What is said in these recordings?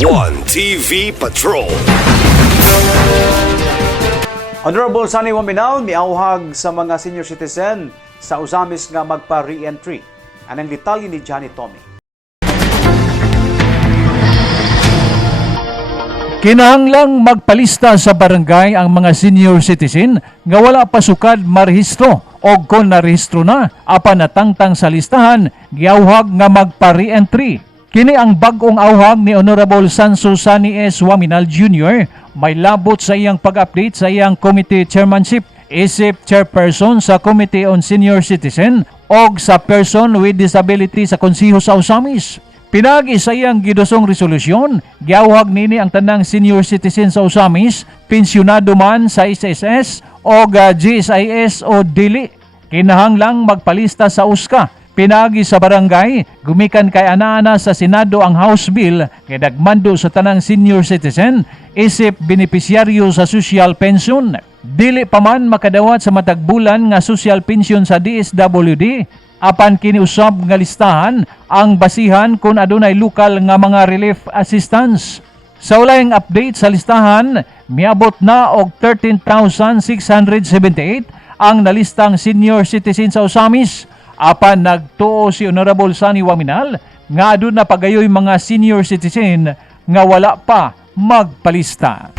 One TV Patrol. Honorable Sunny Waminaw miauhag sa mga senior citizen sa usamis nga magpa-re-entry. Anang detalye ni Johnny Tommy. Kinahanglang magpalista sa barangay ang mga senior citizen nga wala pa sukad marehistro o kung narehistro na apan natangtang sa listahan giauhag nga magpa-re-entry. Kini ang bag-ong auhag ni Honorable Sanso Sunny S. Waminaw Jr. may labot sa iyang pag-update sa iyang committee chairmanship isip chairperson sa Committee on Senior Citizen o sa person with disability sa Konseho sa Usamis. Pinagi sa iyang gidosong resolusyon, giawhag nini ang tanang senior citizen sa Usamis, pensyonado man sa SSS o GSIS o dili. Kinahanglang magpalista sa USCA. Pinagi sa barangay, gumikan kay ana-ana sa Senado ang House Bill kay dagmando sa tanang senior citizen isip benepisyaryo sa social pension. Dili pa man makadawat sa matag bulan nga social pension sa DSWD. Apan kiniusab nga listahan ang basihan kung adunay lokal nga mga relief assistance. Sa ulayang update sa listahan, miabot na og 13,678 ang nalistang senior citizen sa Usamis. Apan nagtuo si Honorable Sunny Waminaw nga aduna pagayoy mga senior citizen nga wala pa magpalista.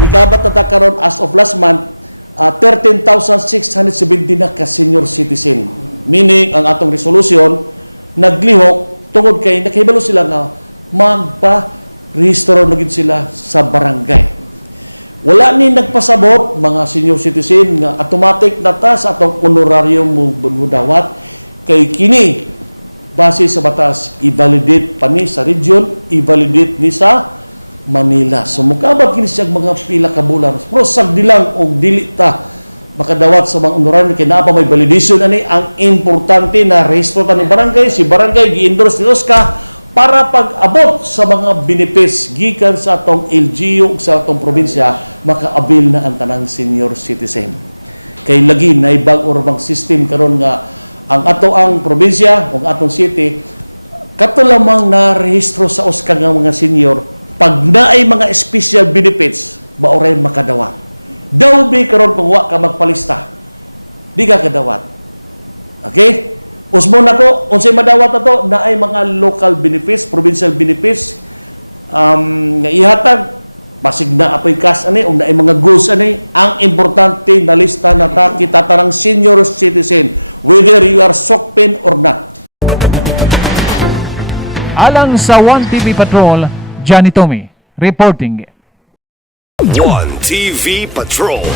Nikabat na ta karon as of last month, 13,670 na ka senior citizen. Meaning, ang atong resolution, naglihok, tungod kay nakahibalo sila nga magpa-rehistro na gid sila sa barangay. Wala ni nagpasabot, mga senior citizen, nga automatic na ta sa atong honorarium mudawat, kay kini, base sa batas, i-validate pa ni sa region, i-validate ni sa Manila. So, mukabat kini siya mga pila ka bulan. Pero sagdi lang o dili ta makadawat sa mga honorarium kay naa pa may validation ani. Ang importante na rehistro ta ni barangay, si barangay gi-endorse ni OSCA para pag-abot sa mga benefits gikan sa atong LGU sa atong probinsya, maka-avail na ang tanang senior citizen. Kay lagi na ibag urbang system karon nga ang ato ang probinsya o ang atong city kato lamang na rehistro sa OSCA nga mga senior. Pag naay mga special benefits, maoray makadawat. Daw be karon kung wa ka magpalista, di ka kadawat. Okay? Usmo na ko, unsay madawat ato, naay mga local benefits, provincial benefits, nga ihatag, basig na apoy kas ani, o naay mga goals ani, ang importante na lista na ta, kita tarang senior citizen, whether you are sokpen or not. Alang sa One TV Patrol, Johnny Tommy, reporting. One TV Patrol.